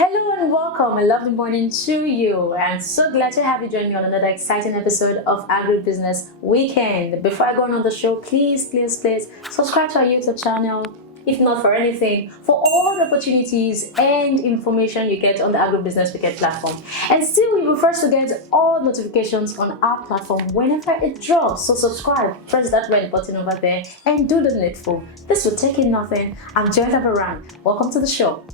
Hello and welcome. A lovely morning to you. I'm so glad to have you join me on another exciting episode of Agribusiness Weekend. Before I go on the show, please subscribe to our YouTube channel. If not for anything, for all the opportunities and information you get on the Agribusiness Weekend platform. And still, you will first to get all notifications on our platform whenever it drops. So subscribe, press that red button over there, and do the needful. This will take you nothing. I'm Joy Tabaran. Welcome to the show.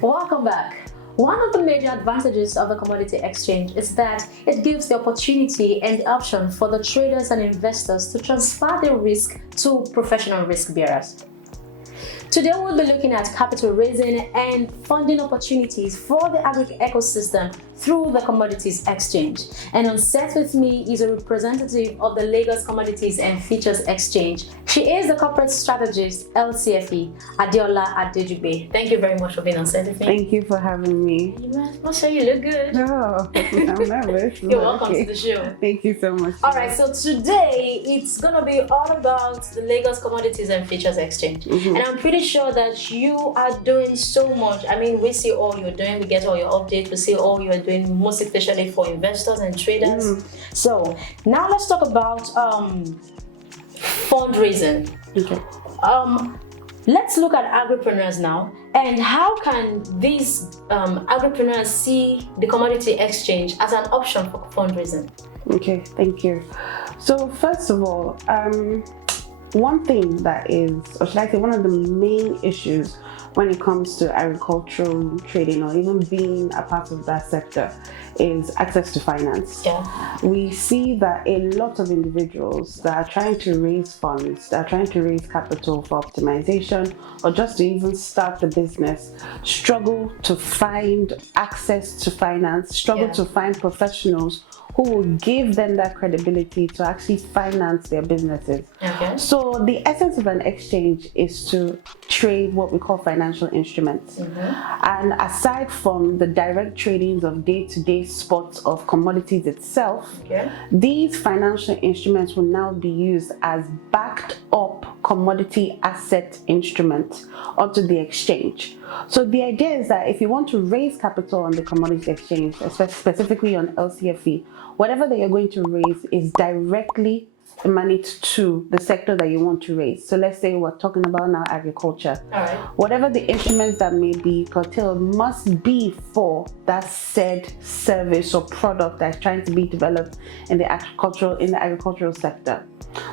Welcome back. One of the major advantages of the Commodity Exchange is that it gives the opportunity and the option for the traders and investors to transfer their risk to professional risk bearers. Today we'll be looking at capital raising and funding opportunities for the Agric Ecosystem through the Commodities Exchange. And on set with me is a representative of the Lagos Commodities and Futures Exchange. She is the corporate strategist, LCFE, Adeola Adejugbe. Thank you very much for being on set with me. Thank you for having me. I'll show you look good. Oh, I'm nervous. You're welcome to the show. Thank you so much. All right, so today it's going to be all about the Lagos Commodities and Futures Exchange. And I'm pretty sure that you are doing so much. I mean, we see all you're doing, we get all your updates, we see all you're doing, most especially for investors and traders. So now let's talk about fundraising. Okay. Let's look at agripreneurs now, and how can these agripreneurs see the Commodity Exchange as an option for fundraising? Okay, thank you. So first of all, one thing that is, or should I say, one of the main issues when it comes to agricultural trading or even being a part of that sector is access to finance. Yeah. We see that a lot of individuals that are trying to raise funds, that are trying to raise capital for optimization or just to even start the business, struggle to find access to finance, struggle to find professionals who will give them that credibility to actually finance their businesses. Okay. So the essence of an exchange is to trade what we call financial instruments. And aside from the direct tradings of day-to-day spots of commodities itself, these financial instruments will now be used as backed up commodity asset instruments onto the exchange. So the idea is that if you want to raise capital on the Commodity Exchange, specifically on LCFE, whatever that you're going to raise is directly emanates to the sector that you want to raise. So let's say we're talking about now agriculture. All right. Whatever the instruments that may be curtailed must be for that said service or product that's trying to be developed in the agricultural sector.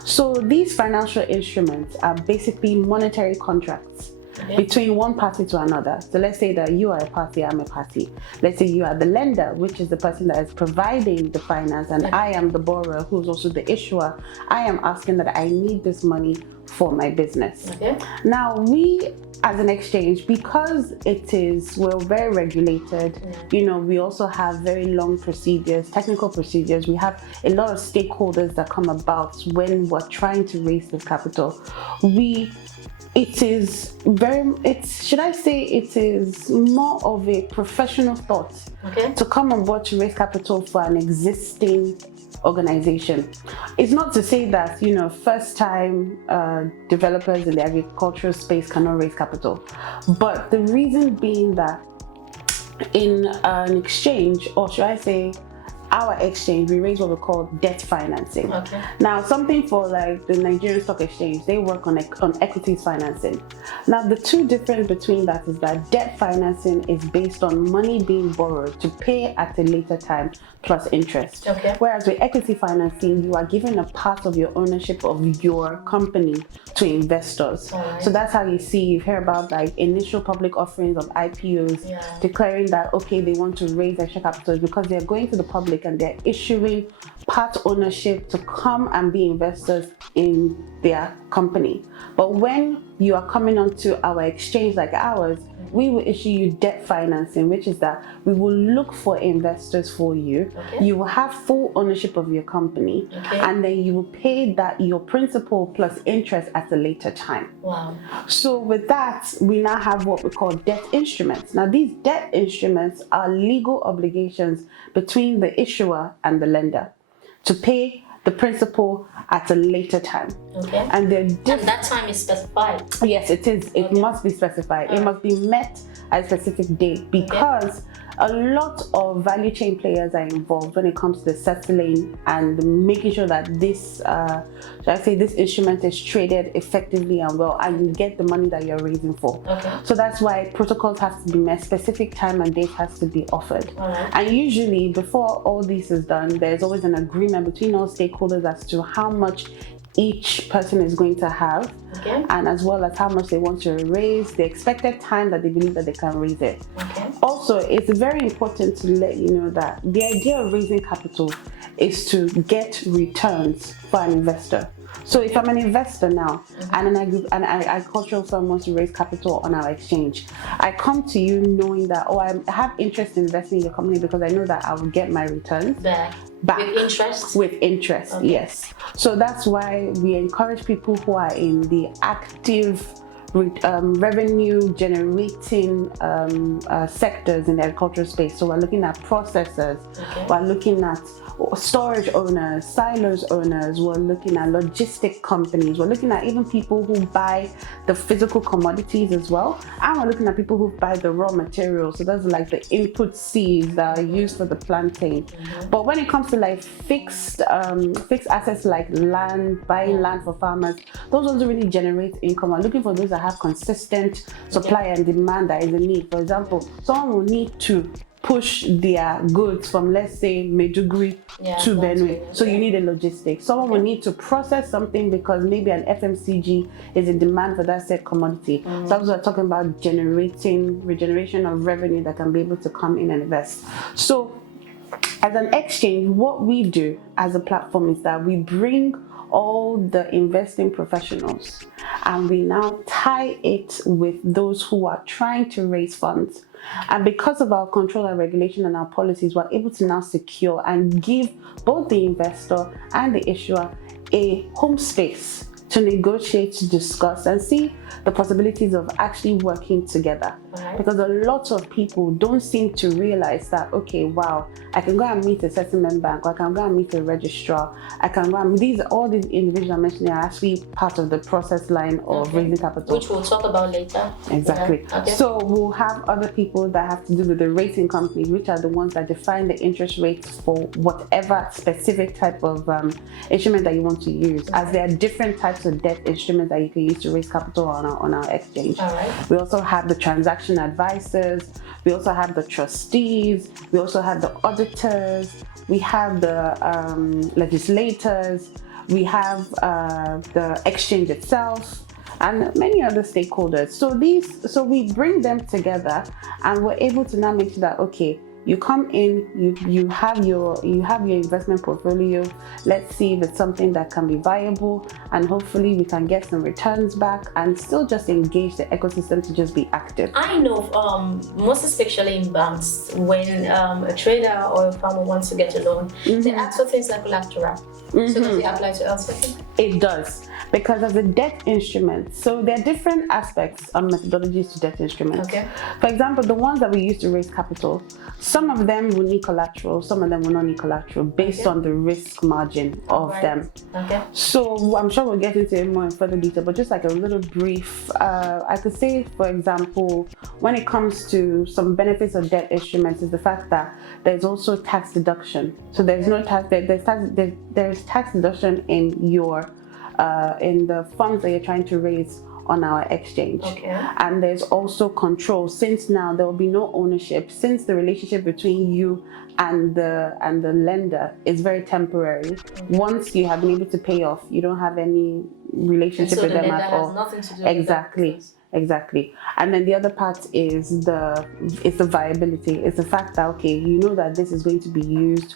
So these financial instruments are basically monetary contracts between one party to another. So let's say that you are a party, I'm a party. Let's say you are the lender, which is the person that is providing the finance, and I am the borrower, who's also the issuer. I am asking that I need this money for my business. Now, we as an exchange, because we're very regulated, we also have very long procedures, technical procedures. We have a lot of stakeholders that come about when we're trying to raise this capital. It is more of a professional thought to come on board to raise capital for an existing organization. It's not to say that, first-time developers in the agricultural space cannot raise capital, but the reason being that in an exchange, or should I say, our exchange, we raise what we call debt financing. Now, something for like the Nigerian Stock Exchange, they work on equities financing. Now, the two difference between that is that debt financing is based on money being borrowed to pay at a later time plus interest. Whereas with equity financing, you are given a part of your ownership of your company to investors. So that's how you've heard about like initial public offerings of IPOs declaring that, okay, they want to raise extra capital because they're going to the public and they're issuing part ownership to come and be investors in their company. But when you are coming onto our exchange like ours, we will issue you debt financing, which is that we will look for investors for you. You will have full ownership of your company, and then you will pay that your principal plus interest at a later time. Wow. So with that, we now have what we call debt instruments. Now, these debt instruments are legal obligations between the issuer and the lender to pay the principal at a later time. And that time is specified? Yes, it is. It must be specified. It must be met at a specific date, because a lot of value chain players are involved when it comes to settling and making sure that this, this instrument is traded effectively and well, and you get the money that you're raising for. So that's why protocols have to be met, specific time and date has to be offered. And usually, before all this is done, there's always an agreement between all stakeholders as to how much each person is going to have, and as well as how much they want to raise, the expected time that they believe that they can raise it. Also, it's very important to let you know that the idea of raising capital is to get returns for an investor. So if I'm an investor now and an agricultural firm wants to raise capital on our exchange, I come to you knowing that, oh, I have interest in investing in your company because I know that I will get my returns back. With interest? With interest, yes. So that's why we encourage people who are in the active revenue generating sectors in the agricultural space. So we're looking at processors, we're looking at storage owners, silos owners, we're looking at logistic companies, we're looking at even people who buy the physical commodities as well, and we're looking at people who buy the raw materials. So that's like the input seeds that are used for the planting. But when it comes to like fixed assets like land, buying land for farmers, those ones really generate income. We're looking for those that have consistent supply and demand that is a need. For example, someone will need to push their goods from, let's say, Maiduguri to Benue. So you need a logistics. Someone will need to process something because maybe an FMCG is in demand for that said commodity. So that's what we're talking about, regeneration of revenue that can be able to come in and invest. So as an exchange, what we do as a platform is that we bring all the investing professionals and we now tie it with those who are trying to raise funds. And because of our control and regulation and our policies, we're able to now secure and give both the investor and the issuer a home space to negotiate, to discuss, and see the possibilities of actually working together. Because a lot of people don't seem to realize that, okay, wow, I can go and meet a settlement bank, or I can go and meet a registrar, I can go and all these individuals I'm mentioning are actually part of the process line of raising capital. Which we'll talk about later. Exactly. So we'll have other people that have to do with the rating companies, which are the ones that define the interest rates for whatever specific type of instrument that you want to use, as there are different types of debt instruments that you can use to raise capital on our exchange. We also have the transaction advisors, we also have the trustees, we also have the auditors, we have the legislators, we have the exchange itself, and many other stakeholders. So we bring them together and we're able to now make sure that, okay, you come in, you have your investment portfolio. Let's see if it's something that can be viable, and hopefully we can get some returns back and still just engage the ecosystem to just be active. I know, most especially in banks, when a trader or a farmer wants to get a loan, they ask for things like collateral. So does it apply to LCFE? It does, because as a debt instrument, so there are different aspects and methodologies to debt instruments. For example, the ones that we use to raise capital, some of them will need collateral, some of them will not need collateral based on the risk margin of them. So I'm sure we'll get into it more in further detail, but just like a little brief, I could say, for example, when it comes to some benefits of debt instruments is the fact that there's also tax deduction. So there's no tax, there's tax deduction in your in the funds that you're trying to raise on our exchange. And there's also control, since now there will be no ownership, since the relationship between you and the lender is very temporary. Once you have been able to pay off, you don't have any relationship with them at all. Nothing to do Exactly. And then the other part is the viability. It's the fact that, okay, you know that this is going to be used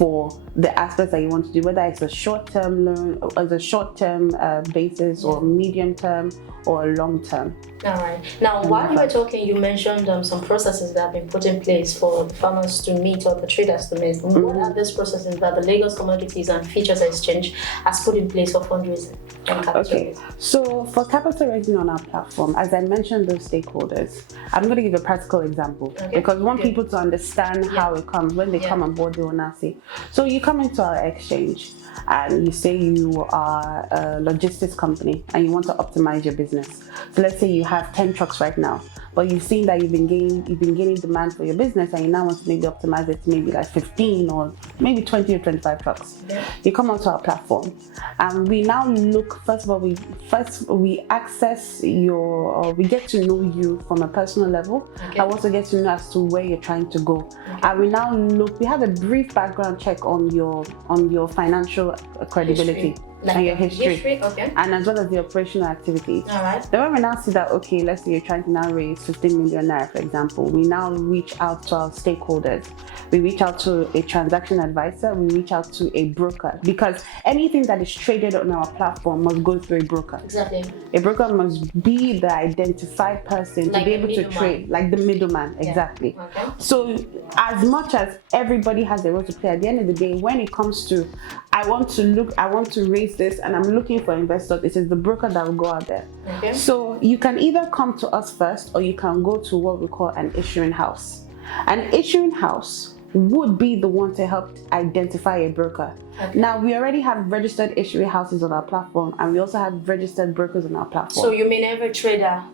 for the aspects that you want to do, whether it's a short-term loan, as a short-term basis, or medium-term, or long-term. All right. Now, while you were talking, you mentioned some processes that have been put in place for the farmers to meet or the traders to meet. What are these processes that the Lagos Commodities and Futures Exchange has put in place for fundraising and capital raising? So for capital raising on our platform, as I mentioned those stakeholders, I'm going to give a practical example because we want people to understand how it comes. When they come on board, they will now see. So you come into our exchange and you say you are a logistics company and you want to optimize your business. So let's say you have 10 trucks right now, but you've seen that you've been gaining demand for your business, and you now want to maybe optimize it to maybe like 15 or maybe 20 or 25 trucks. You come onto our platform and we now look, first of all, we access we get to know you from a personal level. I also get to know as to where you're trying to go. And we now we have a brief background check on your financial credibility. And your history. And as well as the operational activities. All right. Then when we now see that, okay, let's say you're trying to now raise 15 million naira, for example, we now reach out to our stakeholders. We reach out to a transaction advisor, we reach out to a broker, because anything that is traded on our platform must go through a broker. Exactly. A broker must be the identified person to be able to trade, like the middleman. Exactly. So as much as everybody has a role to play, at the end of the day, when it comes to I want to raise this and I'm looking for investors, it is the broker that will go out there. So you can either come to us first or you can go to what we call an issuing house. An issuing house would be the one to help identify a broker. Now, we already have registered issuing houses on our platform, and we also have registered brokers on our platform. So you mean every trader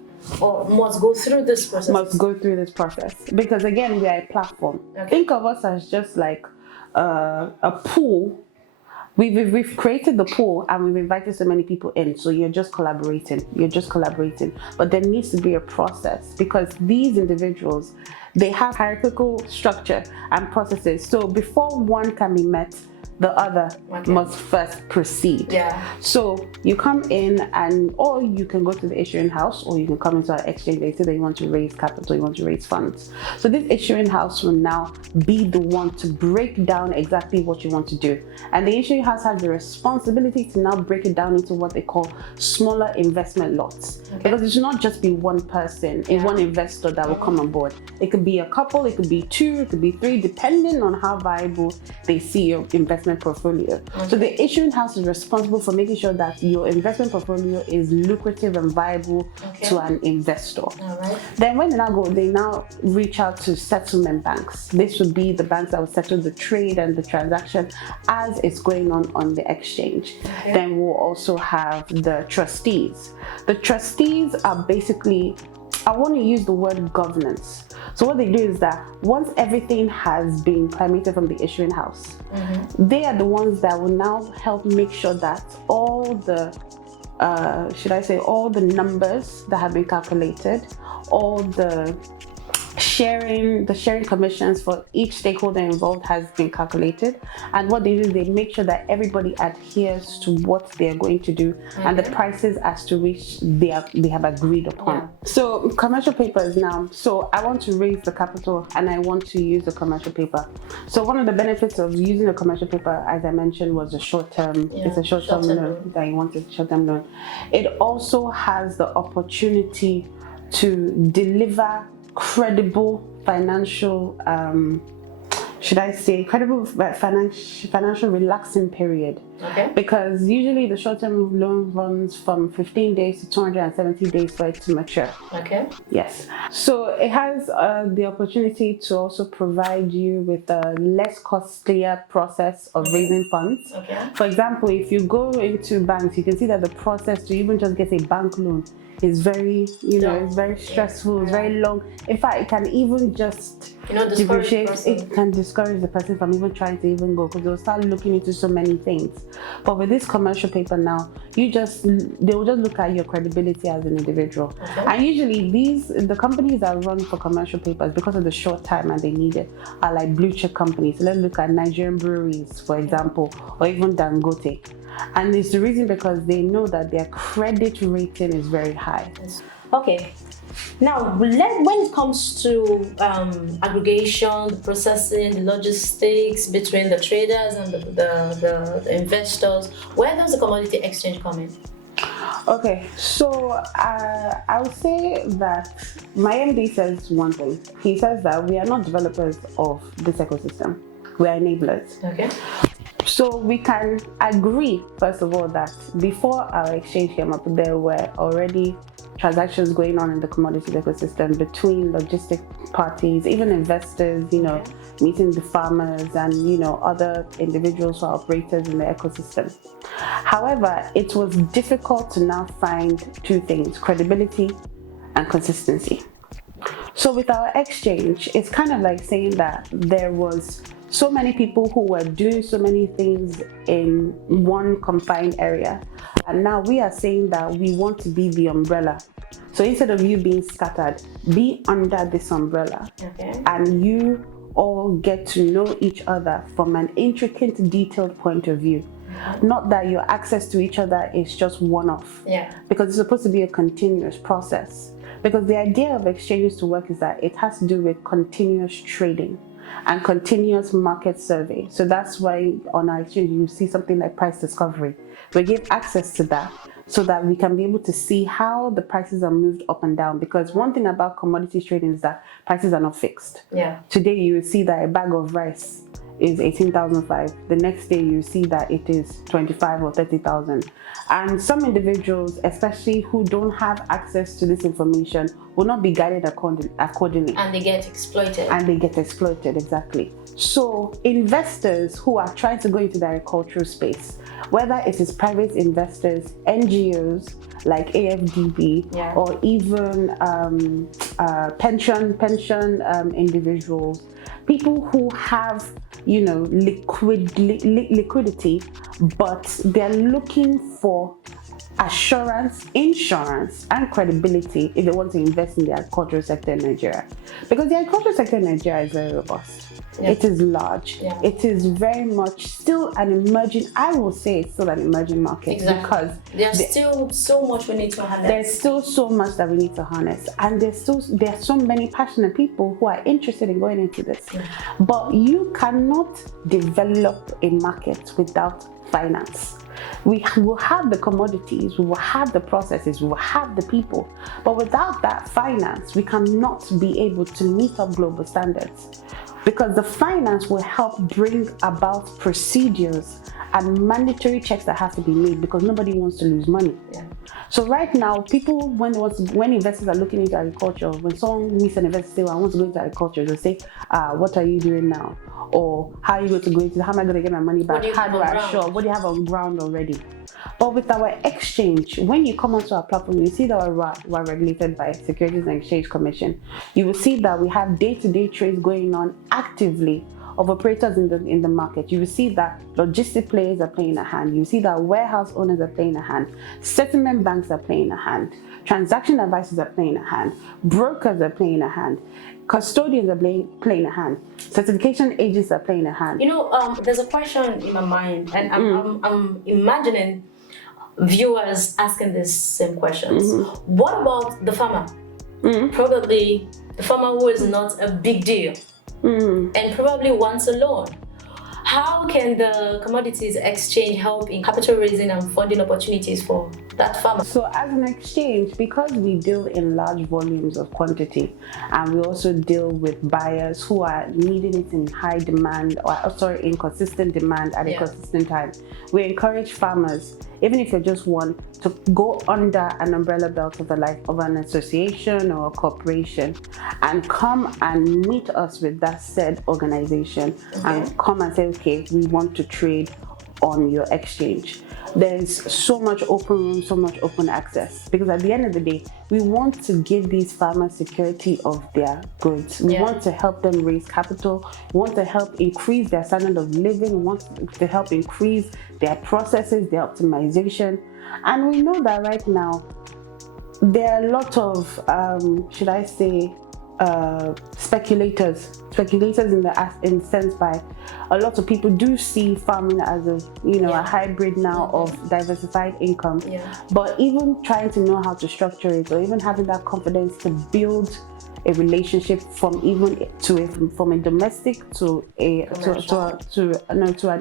must go through this process? Must go through this process. Because again, we are a platform. Think of us as just like a pool. We've created the pool and we've invited so many people in. So you're just collaborating. But there needs to be a process, because these individuals, they have hierarchical structure and processes. So before one can be met, the other must first proceed. So you come in or you can go to the issuing house, or you can come into our exchange. They say that you want to raise capital, you want to raise funds. So this issuing house will now be the one to break down exactly what you want to do. And the issuing house has the responsibility to now break it down into what they call smaller investment lots. Because it should not just be one person, one investor that will come on board. It could be a couple, it could be two, it could be three, depending on how viable they see your investment portfolio. So the issuing house is responsible for making sure that your investment portfolio is lucrative and viable to an investor. Then when they now reach out to settlement banks. This would be the banks that will settle the trade and the transaction as it's going on the exchange. Then we'll also have the trustees. The trustees are basically, I want to use the word governance. So what they do is that once everything has been permitted from the issuing house, they are the ones that will now help make sure that all the, all the numbers that have been calculated, all the sharing commissions for each stakeholder involved has been calculated. And what they do is they make sure that everybody adheres to what they're going to do and the prices as to which they have agreed upon. So commercial paper is now, so I want to raise the capital and I want to use the commercial paper. So one of the benefits of using the commercial paper, as I mentioned, was a short-term, it's a short-term loan that you want, a short-term loan. It also has the opportunity to deliver credible financial, financial relaxing period. Because usually the short-term loan runs from 15 days to 270 days for it to mature. Yes. So it has the opportunity to also provide you with a less costlier process of raising funds. For example, if you go into banks, you can see that the process to even just get a bank loan is very, it's very stressful, it's very long. In fact, it can even just it can discourage the person from even trying to even go, because they'll start looking into so many things. But with this commercial paper now, they will just look at your credibility as an individual. And usually the companies that run for commercial papers, because of the short time and they need it, are like blue chip companies. So let's look at Nigerian breweries, for example, or even Dangote. And it's the reason because they know that their credit rating is very high. Okay, Now, when it comes to aggregation, the processing, the logistics between the traders and the investors, where does the commodity exchange come in? Okay, so I would say that my MD says one thing. He says that we are not developers of this ecosystem, we are enablers. Okay. So we can agree, first of all, that before our exchange came up, there were already transactions going on in the commodities ecosystem between logistic parties, even investors, meeting the farmers and, other individuals or operators in the ecosystem. However, it was difficult to now find two things: credibility and consistency. So with our exchange, it's kind of like saying that there was so many people who were doing so many things in one confined area, and now we are saying that we want to be the umbrella. So instead of you being scattered, be under this umbrella. Okay. And you all get to know each other from an intricate, detailed point of view. Not that your access to each other is just one-off. Yeah. Because it's supposed to be a continuous process. Because the idea of exchanges to work is that it has to do with continuous trading and continuous market survey. So that's why on our exchange you see something like price discovery. We give access to that so that we can be able to see how the prices are moved up and down. Because one thing about commodities trading is that prices are not fixed. Yeah. Today you will see that a bag of rice is 18,500. The next day you see that it is 25 or 30,000. And some individuals, especially who don't have access to this information, will not be guided accordingly. And they get exploited. Exactly. So investors who are trying to go into the agricultural space, whether it is private investors, NGOs like AFDB, yeah, or even pension individuals, people who have liquidity, but they're looking for assurance, insurance, and credibility if they want to invest in the agricultural sector in Nigeria. Because the agricultural sector in Nigeria is very robust. Yeah. It is large. Yeah. It is very much still an emerging, I will say it's still an emerging market. Exactly. Because there's still so much we need to harness. There's still so much that we need to harness. And there are so many passionate people who are interested in going into this. Yeah. But you cannot develop a market without finance. We will have the commodities, we will have the processes, we will have the people, but without that finance, we cannot be able to meet up global standards, because the finance will help bring about procedures and mandatory checks that have to be made, because nobody wants to lose money. Yeah. So right now, people, when investors are looking into agriculture, when someone meets an investor, say, well, I want to go into agriculture, they'll say, what are you doing now? Or how are you going to go into, how am I going to get my money back? How do I assure? What do you have on ground already? But with our exchange, when you come onto our platform, you see that we're regulated by Securities and Exchange Commission. You will see that we have day-to-day trades going on actively of operators in the market. You will see that logistic players are playing a hand. You see that warehouse owners are playing a hand. Settlement banks are playing a hand. Transaction advisors are playing a hand. Brokers are playing a hand. Custodians are playing a hand. Certification agents are playing a hand. There's a question in my mind, and I'm imagining viewers asking these same questions. Mm-hmm. What about the farmer? Mm-hmm. Probably the farmer who is not a big deal. Mm-hmm. And probably wants a loan. How can the commodities exchange help in capital raising and funding opportunities for that farmer? So as an exchange, because we deal in large volumes of quantity, and we also deal with buyers who are needing it in high demand, in consistent demand at a consistent time, we encourage farmers, even if you're just one, to go under an umbrella belt of an association or a corporation and come and meet us with that said organization, and come and say, okay, we want to trade on your exchange. There's so much open room, so much open access, because at the end of the day, we want to give these farmers security of their goods. We want to help them raise capital, we want to help increase their standard of living, we want to help increase their processes, their optimization. And we know that right now, there are a lot of, should I say, speculators in the sense by a lot of people do see farming as a a hybrid now of diversified income. But even trying to know how to structure it, or even having that confidence to build a relationship from a domestic to an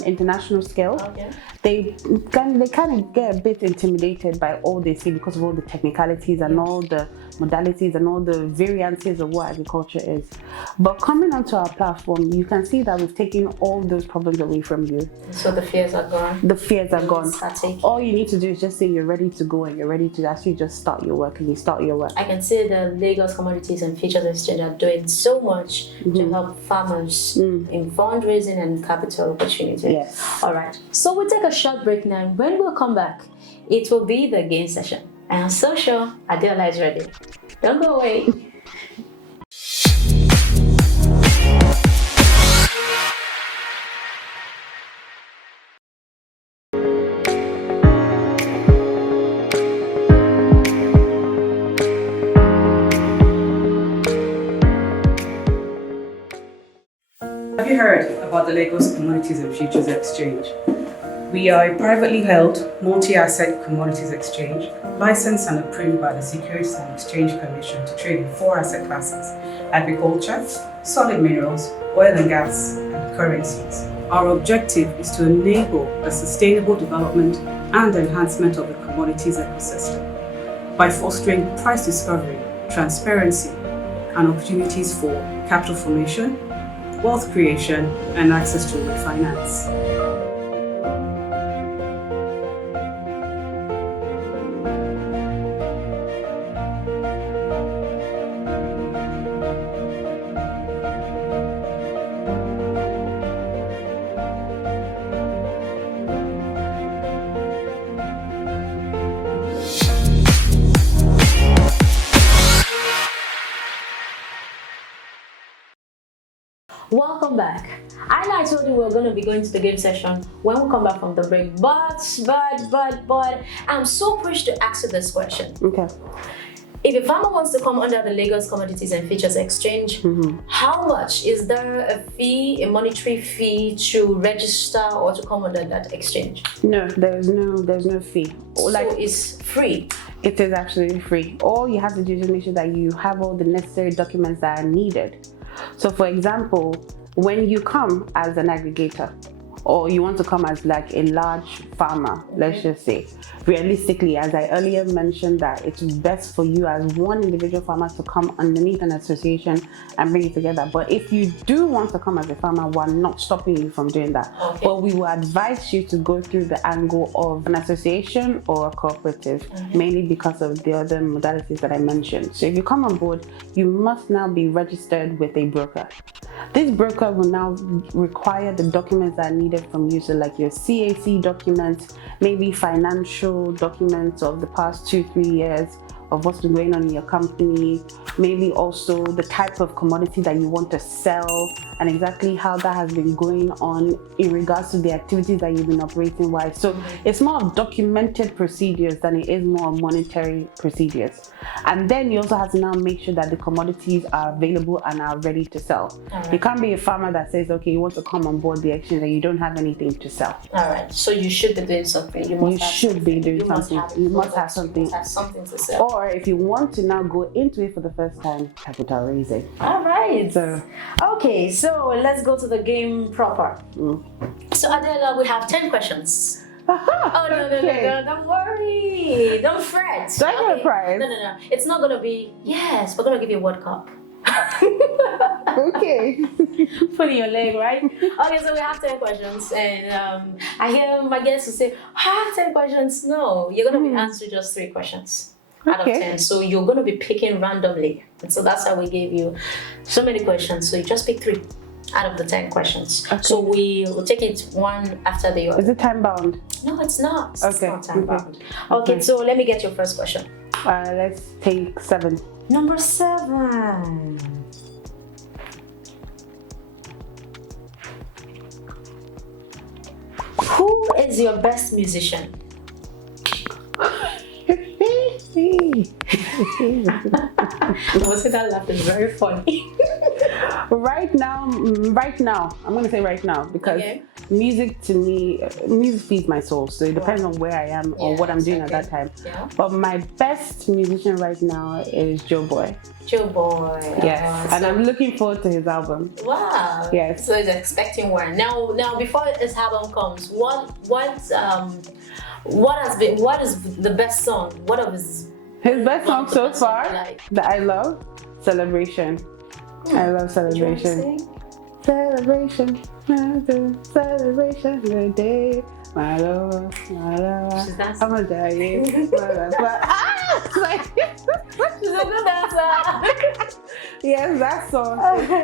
international scale, they kind of get a bit intimidated by all they see because of all the technicalities and all the modalities and all the variances of what agriculture is. But coming onto our platform, you can see that we've taken all those problems away from you. So the fears are gone. The fears are gone. All you need to do is just say you're ready to go, and you're ready to actually just start your work, and you start your work. I can say the Lagos Commodities and Futures Exchange are doing so much to help farmers in fundraising and capital opportunities. Yes. All right. So we'll take a short break now. When we'll come back, it will be the game session. I am so sure Adeola is ready. Don't go away. Have you heard about the Lagos Commodities and Futures Exchange? We are a privately held, multi-asset commodities exchange, licensed and approved by the Securities and Exchange Commission to trade in 4 asset classes: agriculture, solid minerals, oil and gas, and currencies. Our objective is to enable the sustainable development and enhancement of the commodities ecosystem by fostering price discovery, transparency, and opportunities for capital formation, wealth creation, and access to refinance. Welcome back. I told you we were going to be going to the game session when we come back from the break, but I'm so pushed to ask you this question. Okay. If a farmer wants to come under the Lagos Commodities and Futures Exchange, how much is there a fee, a monetary fee to register or to come under that exchange? No, there's no fee. So it's free. It is absolutely free. All you have to do is make sure that you have all the necessary documents that are needed. So for example, when you come as an aggregator, or you want to come as like a large farmer, let's just say, realistically, as I earlier mentioned, that it's best for you as one individual farmer to come underneath an association and bring it together. But if you do want to come as a farmer, we're not stopping you from doing that. But we will advise you to go through the angle of an association or a cooperative, mainly because of the other modalities that I mentioned. So if you come on board, you must now be registered with a broker. This broker will now require the documents that are needed from you, so like your CAC documents, maybe financial documents of the past 2-3 years of what's been going on in your company, maybe also the type of commodity that you want to sell and exactly how that has been going on in regards to the activities that you've been operating wise. So it's more of documented procedures than it is more of monetary procedures. And then you also have to now make sure that the commodities are available and are ready to sell. You can't be a farmer that says, okay, you want to come on board the exchange and you don't have anything to sell. All right, so you should be doing something. You must have something to sell. Or if you want to now go into it for the first time, capital raising. All right. Okay, so let's go to the game proper. So Adeola, we have 10 questions. Oh, no, don't worry. Don't fret. Do I get a prize? No. It's not going to be, yes, we're going to give you a World Cup. Okay. Pulling your leg, right? Okay, so we have 10 questions. And I hear my guests who say, 10 questions? No, you're going to be answering just 3 questions. Out of 10. So you're going to be picking randomly. And so that's how we gave you so many questions. So you just pick 3 out of the 10 questions. Okay. So we'll take it one after the other. Is it time bound? No, it's not. Okay. It's not time bound. Okay, so let me get your first question. Let's take 7. Number 7. Who is your best musician? That laugh is very funny. Right now, I'm gonna say right now because music to me, music feeds my soul. So it depends on where I am or what I'm doing at that time. Yeah. But my best musician right now is Joe Boy. Joe Boy. Yes, and I'm looking forward to his album. Wow. Yes. So he's expecting one. Now before his album comes, what is the best song? What of his best song so far that I love? Celebration. I love Celebration. Celebration, celebration, the day, my love, my love. I'm gonna die, She's a good dancer. Yes, that song.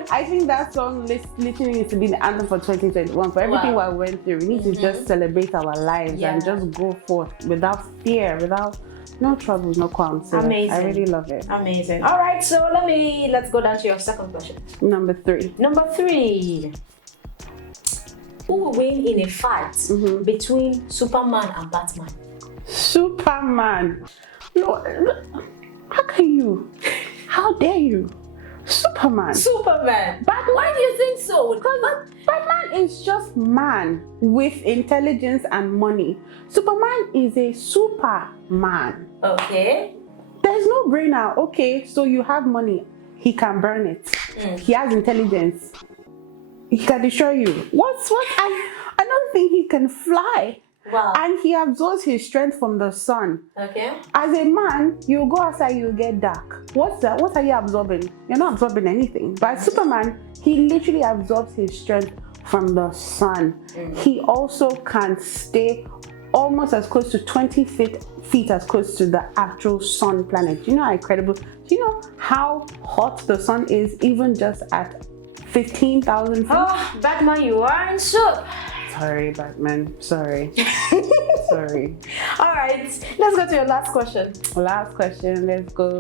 I think that song literally needs to be the anthem for 2021. For everything we went through, we need to just celebrate our lives and just go forth without fear, without no troubles, no qualms. So amazing. I really love it. Amazing. All right, so let's go down to your second question. Number 3. Number 3. Who will win in a fight between Superman and Batman? Superman. No, how can you? How dare you? Superman. Batman. Why do you think so? Because Batman is just man with intelligence and money. Superman is a superman. Okay. There's no brainer. Okay, so you have money. He can burn it. He has intelligence. He can destroy you. What? I don't think he can fly. Wow. And he absorbs his strength from the sun. Okay. As a man, you go outside, you get dark. What are you absorbing? You're not absorbing anything. But Superman, he literally absorbs his strength from the sun. He also can stay almost as close to 20 feet as close to the actual sun planet. Do you know how incredible? Do you know how hot the sun is even just at 15,000 feet? Oh, Batman, you aren't shook. Sorry, Batman. Sorry. Sorry. All right. Let's go to your last question. Last question. Let's go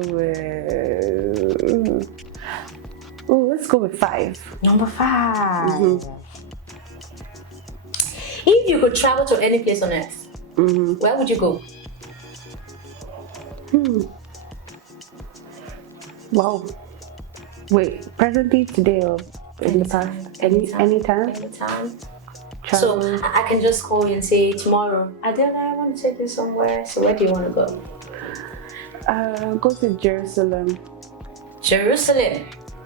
with 5. Number 5. If you could travel to any place on earth, where would you go? Wow. Wait, presently, today, or in the past? Anytime? Anytime. So I can just call you and say tomorrow, Adeola, I want to take you somewhere. So where do you want to go? Go to Jerusalem. Jerusalem.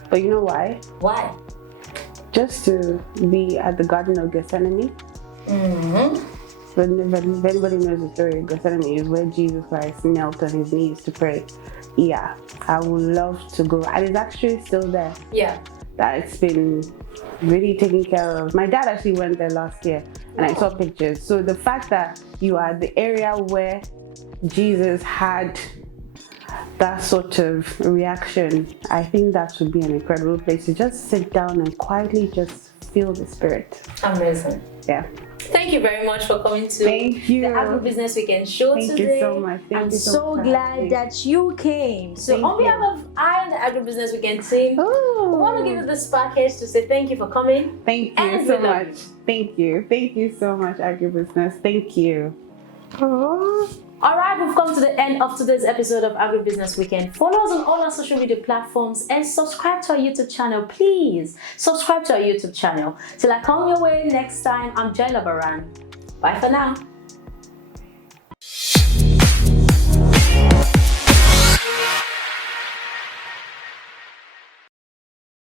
But you know why? Why? Just to be at the Garden of Gethsemane. When anybody knows the story of Gethsemane, is where Jesus Christ knelt on his knees to pray. Yeah, I would love to go. And it's actually still there. Yeah. That's been really taken care of. My dad actually went there last year and I saw pictures. So the fact that you are the area where Jesus had that sort of reaction, I think that would be an incredible place to just sit down and quietly just feel the spirit. Amazing. Yeah. Thank you very much for coming to the Agribusiness Weekend show today. Thank you so much. I'm so glad that you came. So on behalf of I and the Agribusiness Weekend team, I want to give you this package to say thank you for coming. Thank you so much. Thank you. Thank you so much, Agribusiness. Thank you. Alright, we've come to the end of today's episode of Agribusiness Weekend. Follow us on all our social media platforms and subscribe to our YouTube channel. Please subscribe to our YouTube channel. Till I come your way next time, I'm Jaila Baran. Bye for now.